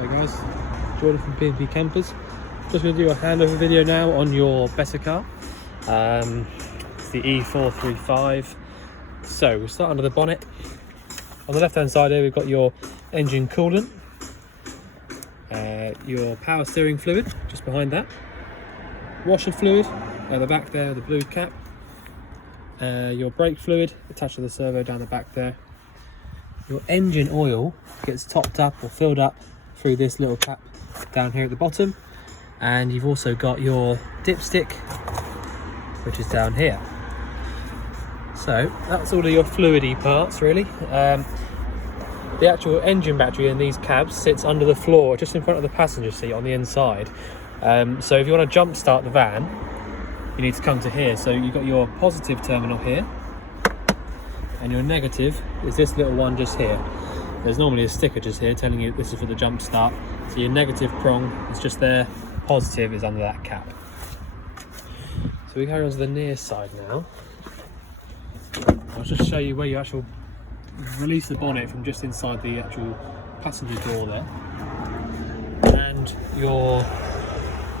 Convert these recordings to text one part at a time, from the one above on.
Hi guys, Jordan from P&P Campers. Just going to do a handover video now on your Bessecarr. It's the E435. So we'll start under the bonnet. On the left hand side here we've got your engine coolant, your power steering fluid just behind that, washer fluid at the back there, the blue cap, your brake fluid attached to the servo down the back there. Your engine oil gets topped up or filled up through this little cap down here at the bottom, and you've also got your dipstick, which is down here. So that's all of your fluidy parts really. The actual engine battery in these cabs sits under the floor just in front of the passenger seat on the inside. So if you want to jump start the van, you need to come to here. So you've got your positive terminal here, and your negative is this little one just here. There's normally a sticker just here telling you this is for the jump start. So your negative prong is just there, positive is under that cap. So we carry on to the near side now. I'll just show you where you actually release the bonnet from just inside the actual passenger door there. And your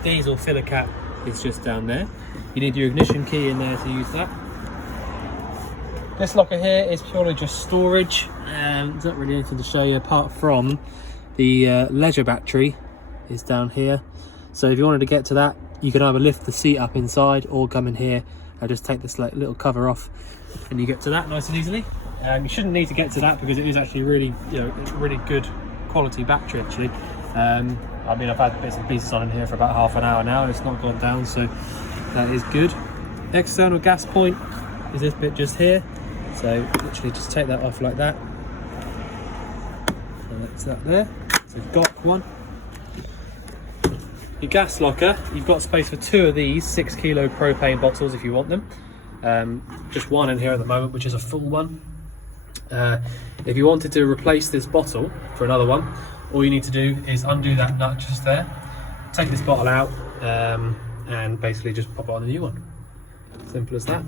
diesel filler cap is just down there. You need your ignition key in there to use that. This locker here is purely just storage, and there's not really anything to show you apart from the leisure battery is down here. So if you wanted to get to that, you can either lift the seat up inside or come in here and just take this little cover off, and you get to that nice and easily. You shouldn't need to get to that because it is actually really, really good quality battery actually. I mean, I've had bits and pieces on in here for about half an hour now and it's not gone down, so that is good. External gas point is this bit just here. So literally just take that off like that. So that's that there. So you've got one. Your gas locker, you've got space for 2 of these 6 kilo propane bottles if you want them. Just one in here at the moment, which is a full one. If you wanted to replace this bottle for another one, all you need to do is undo that nut just there, take this bottle out, and basically just pop it on a new one. Simple as that.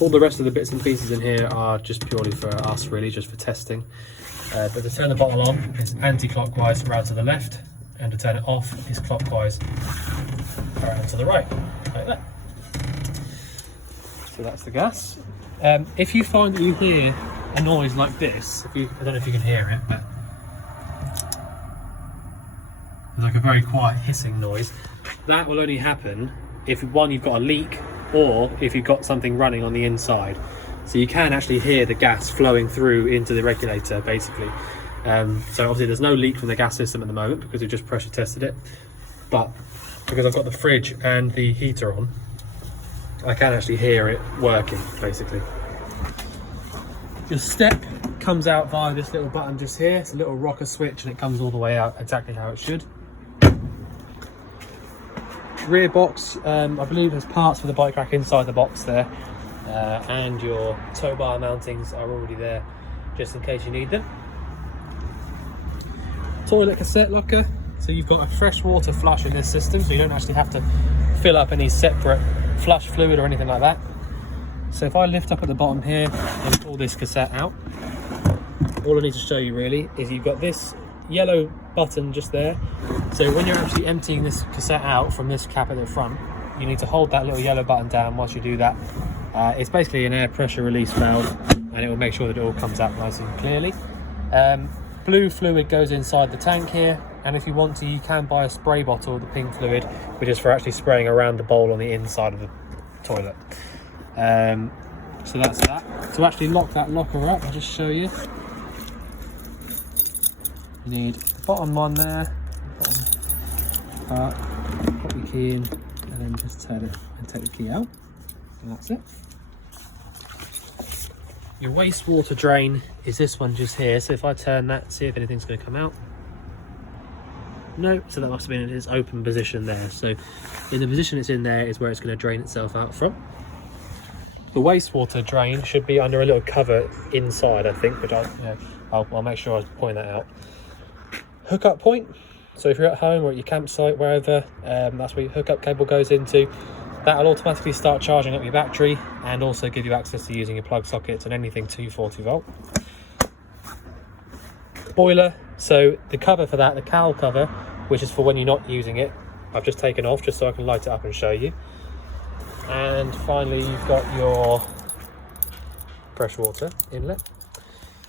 All the rest of the bits and pieces in here are just purely for us really, just for testing. But to turn the bottle on, it's anti-clockwise around to the left, and to turn it off is clockwise around to the right, like that. So that's the gas. If you find that you hear a noise like this, I don't know if you can hear it, but it's like a very quiet hissing noise. That will only happen if one, you've got a leak, or if you've got something running on the inside. So you can actually hear the gas flowing through into the regulator basically. So obviously there's no leak from the gas system at the moment because we've just pressure tested it, but because I've got the fridge and the heater on, I can actually hear it working basically. Your step comes out via this little button just here. It's a little rocker switch and it comes all the way out exactly how it should. Rear box, I believe there's parts for the bike rack inside the box there, and your tow bar mountings are already there just in case you need them. Toilet cassette locker, so you've got a fresh water flush in this system, so you don't actually have to fill up any separate flush fluid or anything like that. So if I lift up at the bottom here and pull this cassette out, all I need to show you really is you've got this yellow button just there. So when you're actually emptying this cassette out from this cap at the front, you need to hold that little yellow button down whilst you do that. It's basically an air pressure release valve, and it will make sure that it all comes out nice and clearly. Blue fluid goes inside the tank here, and if you want to, you can buy a spray bottle of the pink fluid, which is for actually spraying around the bowl on the inside of the toilet. So that's that. To actually lock that locker up, I'll just show you. You need the bottom one there, bottom part, put your key in, and then just turn it and take the key out, and that's it. Your wastewater drain is this one just here, so if I turn that, see if anything's going to come out. No, so that must have been in its open position there. So in the position it's in there is where it's going to drain itself out from. The wastewater drain should be under a little cover inside, I think, which I'll make sure I point that out. Hookup point, so if you're at home or at your campsite, wherever, that's where your hookup cable goes into. That'll automatically start charging up your battery and also give you access to using your plug sockets and anything 240 volt. Boiler, So the cover for that, the cowl cover, which is for when you're not using it, I've just taken off just so I can light it up and show you. And finally, you've got your freshwater inlet.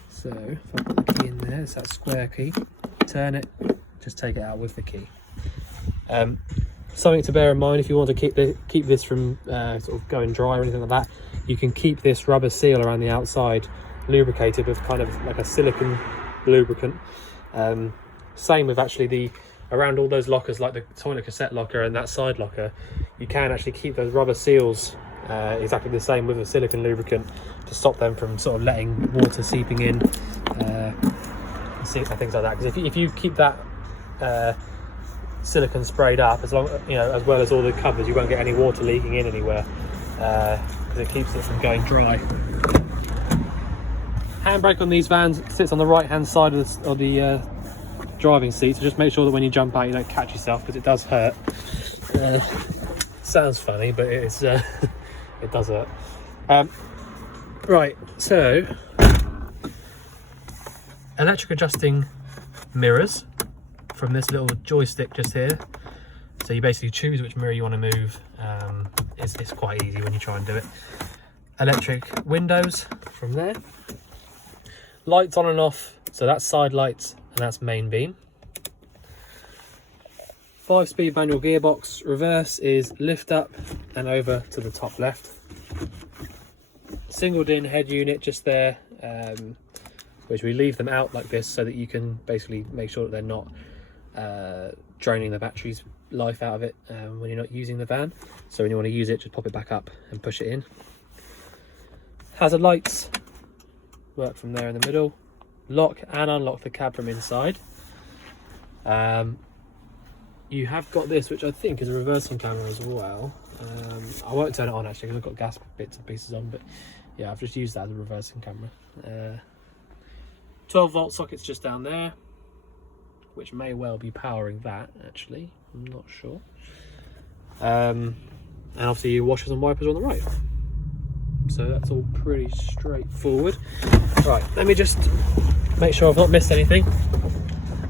So if I put the key in there, it's that square key, turn it, just take it out with the key. Something to bear in mind, if you want to keep this from sort of going dry or anything like that, you can keep this rubber seal around the outside lubricated with kind of like a silicone lubricant. Same with actually around all those lockers, like the toilet cassette locker and that side locker, you can actually keep those rubber seals exactly the same with a silicone lubricant to stop them from sort of letting water seeping in and things like that. Because if you keep that silicone sprayed up, as long as well as all the covers, you won't get any water leaking in anywhere because it keeps it from going dry. Handbrake on these vans sits on the right hand side of the driving seat, so just make sure that when you jump out you don't catch yourself, because it does hurt. Sounds funny, but it does hurt. Right, so electric adjusting mirrors from this little joystick just here. So you basically choose which mirror you want to move. It's quite easy when you try and do it. Electric windows from there. Lights on and off, so that's side lights and that's main beam. 5-speed manual gearbox. Reverse is lift up and over to the top left. Single DIN head unit just there, which we leave them out like this so that you can basically make sure that they're not draining the battery's life out of it when you're not using the van. So when you want to use it, just pop it back up and push it in. Hazard lights work from there in the middle. Lock and unlock the cab from inside. You have got this, which I think is a reversing camera as well. I won't turn it on actually because I've got gas bits and pieces on, but yeah, I've just used that as a reversing camera. 12 volt sockets just down there, which may well be powering that actually, I'm not sure. And obviously your washers and wipers are on the right. So that's all pretty straightforward. Right, let me just make sure I've not missed anything,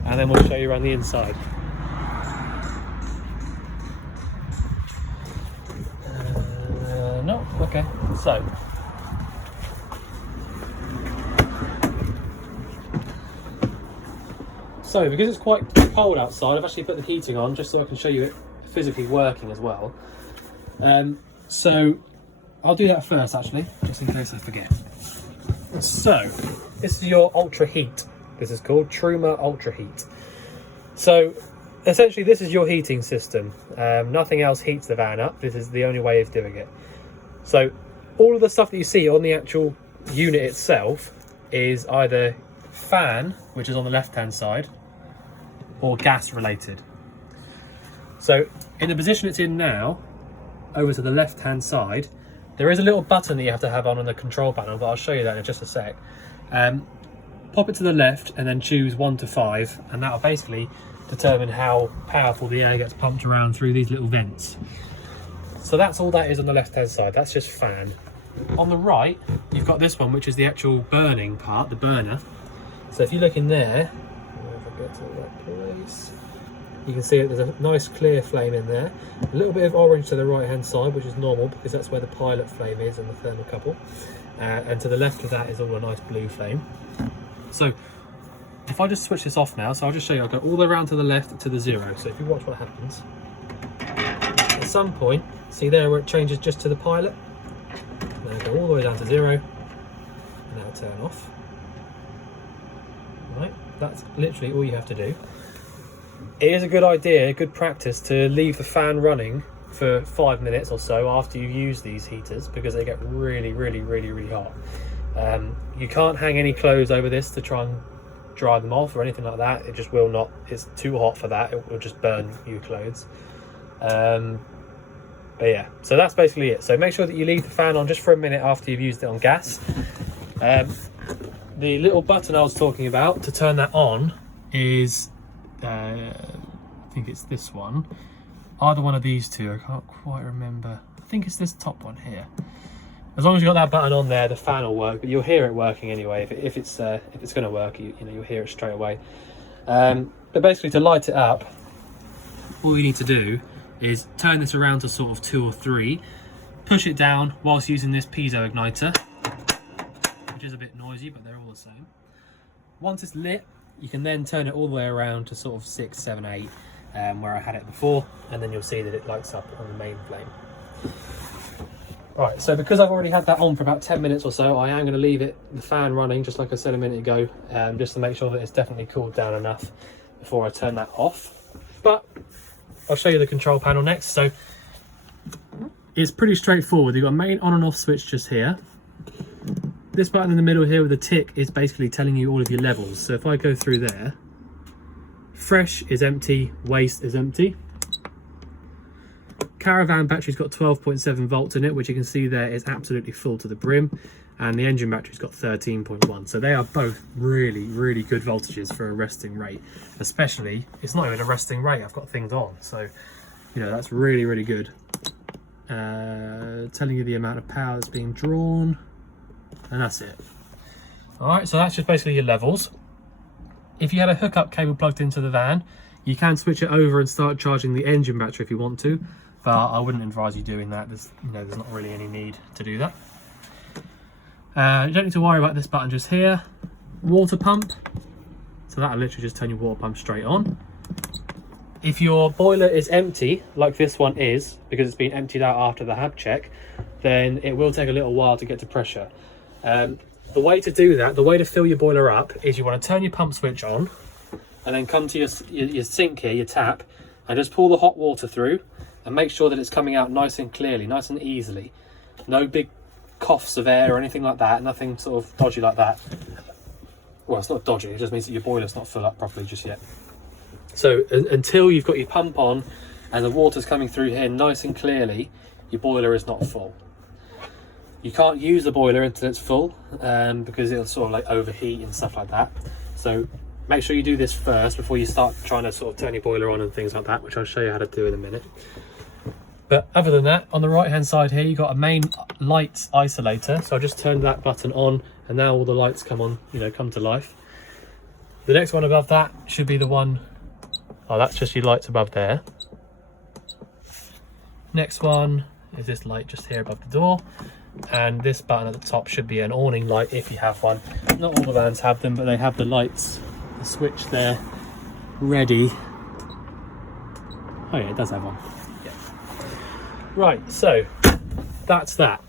and then we'll show you around the inside. No, okay. So because it's quite cold outside, I've actually put the heating on just so I can show you it physically working as well. So I'll do that first actually, just in case I forget. So this is your Ultra Heat. This is called Truma Ultra Heat. So essentially this is your heating system. Nothing else heats the van up. This is the only way of doing it. So all of the stuff that you see on the actual unit itself is either fan, which is on the left hand side, or gas related. So in the position it's in now, over to the left hand side, there is a little button that you have to have on the control panel, but I'll show you that in just a sec. Pop it to the left and then choose 1 to 5, and that'll basically determine how powerful the air gets pumped around through these little vents. So that's all that is on the left hand side, that's just fan. On the right, you've got this one, which is the actual burning part, the burner. So if you look in there, if I get to the right place, you can see that there's a nice clear flame in there. A little bit of orange to the right hand side, which is normal because that's where the pilot flame is and the thermocouple. And to the left of that is all a nice blue flame. So if I just switch this off now, so I'll just show you, I'll go all the way around to the left to the 0. So if you watch what happens, at some point, see there where it changes just to the pilot? Now go all the way down to 0, and that'll turn off. Right, that's literally all you have to do. It is a good idea, good practice to leave the fan running for 5 minutes or so after you use these heaters, because they get really hot. You can't hang any clothes over this to try and dry them off or anything like that. It just will not, it's too hot for that. It will just burn your clothes. But yeah, so that's basically it. So make sure that you leave the fan on just for a minute after you've used it on gas. The little button I was talking about to turn that on is, I think it's this one. Either one of these two, I can't quite remember. I think it's this top one here. As long as you've got that button on there, the fan will work, but you'll hear it working anyway. If it's going to work, you'll hear it straight away. But basically, to light it up, all you need to do is turn this around to sort of 2 or 3, push it down whilst using this piezo igniter, which is a bit noisy, but they're all the same. Once it's lit, you can then turn it all the way around to sort of 6, 7, 8, where I had it before, and then you'll see that it lights up on the main flame. Right, so because I've already had that on for about 10 minutes or so, I am going to leave the fan running, just like I said a minute ago, just to make sure that it's definitely cooled down enough before I turn that off. But I'll show you the control panel next. So it's pretty straightforward. You've got a main on and off switch just here. This button in the middle here with the tick is basically telling you all of your levels. So if I go through there, fresh is empty, waste is empty. Caravan battery's got 12.7 volts in it, which you can see there is absolutely full to the brim, and the engine battery's got 13.1. So they are both really, really good voltages for a resting rate. Especially, it's not even a resting rate, I've got things on, so you know that's really, really good. Telling you the amount of power that's being drawn, and that's it. All right, so that's just basically your levels. If you had a hookup cable plugged into the van, you can switch it over and start charging the engine battery if you want to, but I wouldn't advise you doing that. There's not really any need to do that. You don't need to worry about this button just here. Water pump, so that'll literally just turn your water pump straight on. If your boiler is empty, like this one is, because it's been emptied out after the hab check, then it will take a little while to get to pressure. The way to do that, the way to fill your boiler up, is you want to turn your pump switch on, and then come to your sink here, your tap, and just pull the hot water through, and make sure that it's coming out nice and clearly, nice and easily. No big coughs of air or anything like that, nothing sort of dodgy like that. Well, it's not dodgy, it just means that your boiler's not filled up properly just yet. So until you've got your pump on and the water's coming through here nice and clearly, your boiler is not full. You can't use the boiler until it's full, because it'll sort of like overheat and stuff like that. So make sure you do this first before you start trying to sort of turn your boiler on and things like that, which I'll show you how to do in a minute. But other than that, on the right hand side here, you've got a main lights isolator. So I just turned that button on, and now all the lights come on, come to life. The next one above that should be the one, oh, that's just your lights above there. Next one is this light just here above the door. And this button at the top should be an awning light if you have one. Not all the vans have them, but they have the lights, the switch there, ready. Oh yeah, it does have one. Yeah. Right, so that's that.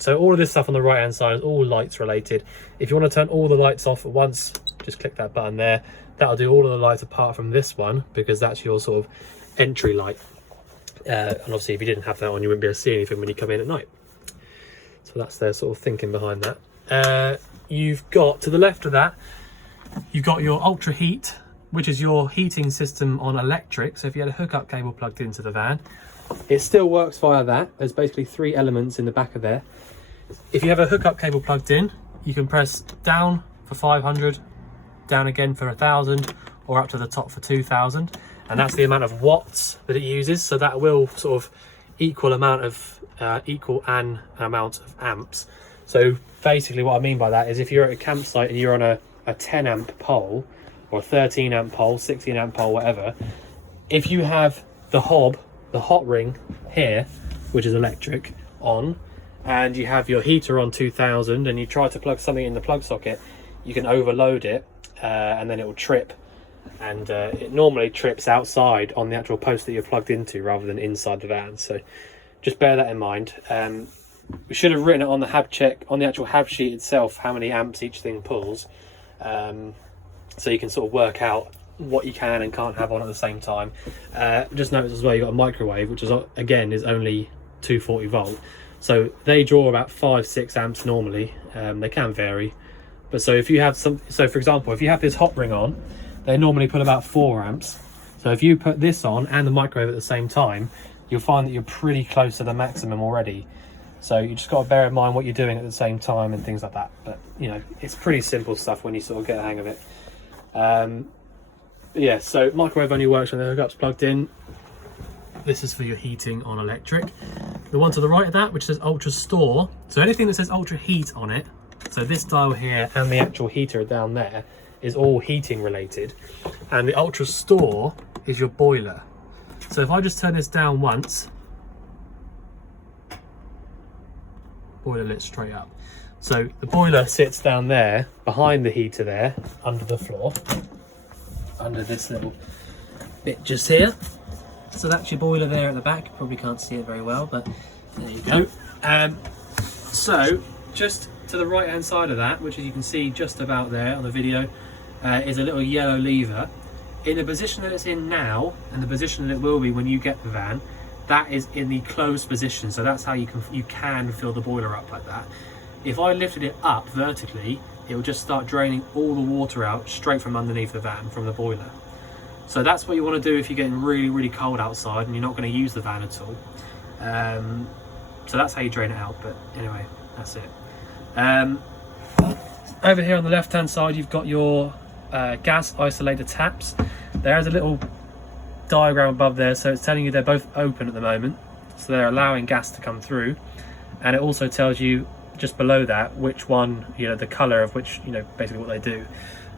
So all of this stuff on the right hand side is all lights related. If you want to turn all the lights off at once, just click that button there. That'll do all of the lights apart from this one, because that's your sort of entry light. And obviously if you didn't have that on, you wouldn't be able to see anything when you come in at night. So that's their sort of thinking behind that. You've got, to the left of that, you've got your ultra heat, which is your heating system on electric. So if you had a hookup cable plugged into the van, it still works via that. There's basically 3 elements in the back of there. If you have a hookup cable plugged in, you can press down for 500, down again for 1,000, or up to the top for 2,000. And that's the amount of watts that it uses. So that will sort of equal an amount of amps. So basically what I mean by that is if you're at a campsite and you're on a 10 amp pole, or a 13 amp pole, 16 amp pole, whatever, if you have the hob, the hot ring here, which is electric, on, and you have your heater on 2000 and you try to plug something in the plug socket, you can overload it, and then it will trip, and it normally trips outside on the actual post that you're plugged into rather than inside the van. So just bear that in mind. We should have written it on the hab check, on the actual hab sheet itself, how many amps each thing pulls, so you can sort of work out what you can and can't have on at the same time. Just notice as well, you've got a microwave, which is again is only 240 volt, so they draw about 5-6 amps normally. They can vary, but so if you have so for example, if you have this hot ring on, they normally put about 4 amps. So if you put this on and the microwave at the same time, you'll find that you're pretty close to the maximum already. So you just got to bear in mind what you're doing at the same time and things like that. But it's pretty simple stuff when you sort of get the hang of it. Yeah, so microwave only works when the hookup's plugged in. This is for your heating on electric. The one to the right of that, which says Ultra Store, so anything that says Ultra Heat on it, so this dial here and the actual heater down there, is all heating related, and the Ultra Store is your boiler. So if I just turn this down once, boiler lit straight up. So the boiler sits down there behind the heater there, under the floor, under this little bit just here. So that's your boiler there at the back. You probably can't see it very well, but there you go. So just to the right hand side of that, which as you can see just about there on the video, is a little yellow lever. In the position that it's in now, and the position that it will be when you get the van, that is in the closed position. So that's how you can fill the boiler up like that. If I lifted it up vertically, it will just start draining all the water out straight from underneath the van, from the boiler. So that's what you want to do if you're getting really, really cold outside and you're not going to use the van at all. So that's how you drain it out, but anyway, that's it. Over here on the left hand side, you've got your gas isolator taps. There's a little diagram above there, so it's telling you they're both open at the moment, so they're allowing gas to come through, and it also tells you just below that which one, the color of which, basically what they do.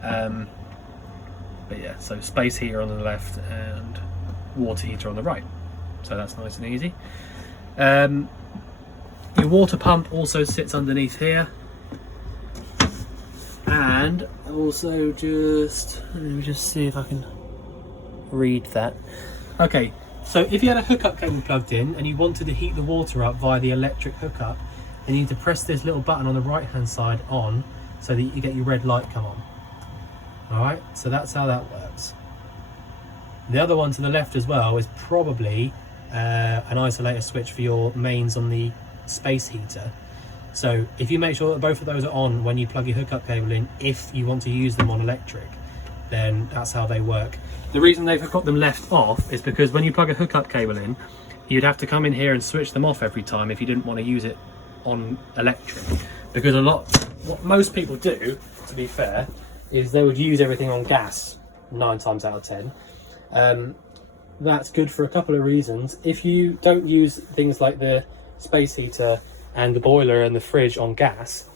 But yeah, so space heater on the left and water heater on the right, so that's nice and easy. Your water pump also sits underneath here, and also let me just see if I can read that. Okay, so if you had a hookup cable plugged in and you wanted to heat the water up via the electric hookup, then you need to press this little button on the right hand side on, so that you get your red light come on. Alright, so that's how that works. The other one to the left as well is probably an isolator switch for your mains on the space heater. So if you make sure that both of those are on when you plug your hookup cable in, if you want to use them on electric, then that's how they work. The reason they've got them left off is because when you plug a hookup cable in, you'd have to come in here and switch them off every time if you didn't want to use it on electric. Because what most people do, to be fair, is they would use everything on gas 9 times out of 10. That's good for a couple of reasons. If you don't use things like the space heater and the boiler and the fridge on gas,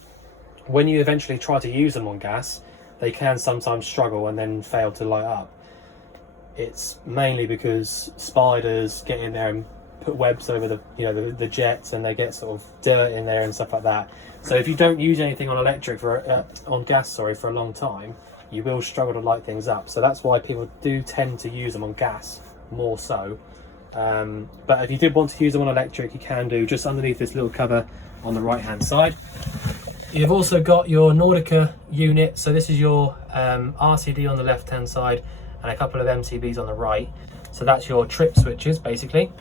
when you eventually try to use them on gas, they can sometimes struggle and then fail to light up. It's mainly because spiders get in there and put webs over the jets, and they get sort of dirt in there and stuff like that. So if you don't use anything on on gas for a long time, you will struggle to light things up. So that's why people do tend to use them on gas more so. But if you did want to use them on electric, you can do just underneath this little cover on the right hand side. You've also got your Nordica unit. So this is your RCD on the left hand side and a couple of MCBs on the right. So that's your trip switches basically.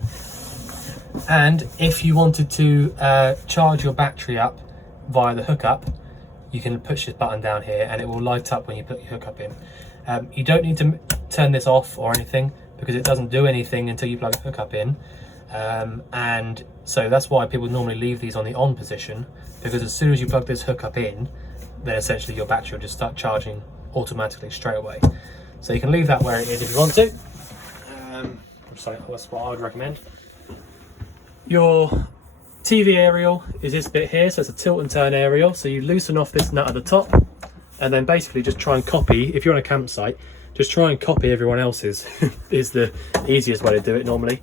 And if you wanted to charge your battery up via the hookup, you can push this button down here and it will light up when you put your hookup in. You don't need to turn this off or anything, because it doesn't do anything until you plug a hookup in. And so that's why people normally leave these on the on position, because as soon as you plug this hookup in, then essentially your battery will just start charging automatically straight away. So you can leave that where it is if you want to. So that's what I would recommend. Your TV aerial is this bit here, so it's a tilt and turn aerial. So you loosen off this nut at the top, and then basically just try and copy, if you're on a campsite, just try and copy everyone else's is the easiest way to do it normally.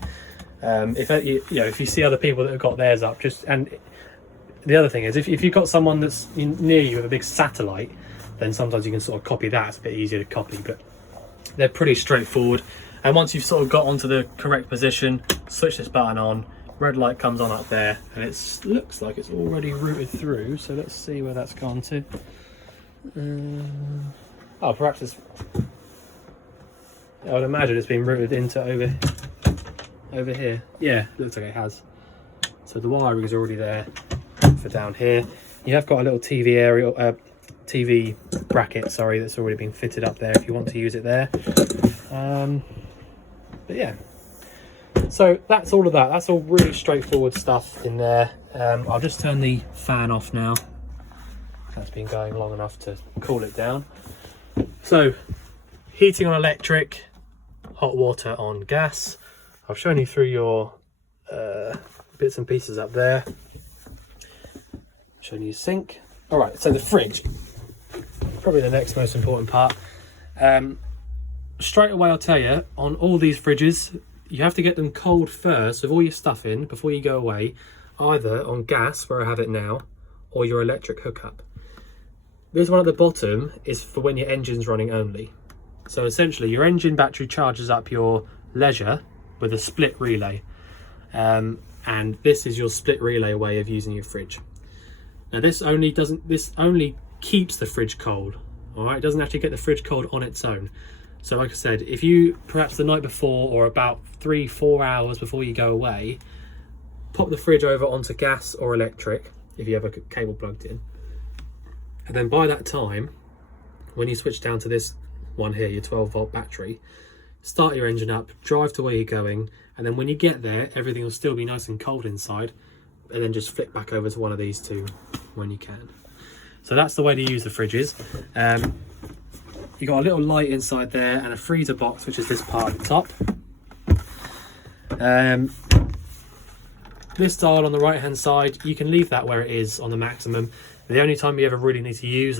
If you see other people that have got theirs up, and the other thing is, if you've got someone that's near you with a big satellite, then sometimes you can sort of copy that. It's a bit easier to copy, but they're pretty straightforward. And once you've sort of got onto the correct position, switch this button on, red light comes on up there, and it looks like it's already routed through. So let's see where that's gone to. Oh, perhaps it's, I would imagine it's been routed into over here. Yeah, looks like it has. So the wiring is already there for down here. You have got a little TV aerial, TV bracket, sorry, that's already been fitted up there if you want to use it there. But yeah, so that's all of that. That's all really straightforward stuff in there. I'll just turn the fan off now. That's been going long enough to cool it down. So heating on electric, hot water on gas. I've shown you through your bits and pieces up there. Showing you sink. All right, so the fridge. probably the next most important part. Straight away I'll tell you, on all these fridges, you have to get them cold first with all your stuff in before you go away, either on gas, where I have it now, or your electric hookup. This one at the bottom is for when your engine's running only. So essentially your engine battery charges up your leisure with a split relay. And this is your split relay way of using your fridge. Now this only keeps the fridge cold. All right, it doesn't actually get the fridge cold on its own. So like I said, if you, perhaps the night before or about 3-4 hours before you go away, pop the fridge over onto gas or electric, if you have a cable plugged in. And then by that time, when you switch down to this one here, your 12-volt battery, start your engine up, drive to where you're going, and then when you get there, everything will still be nice and cold inside, and then just flick back over to one of these two when you can. So that's the way to use the fridges. You've got a little light inside there and a freezer box, which is this part at the top. This dial on the right hand side, you can leave that where it is on the maximum. The only time you ever really need to use that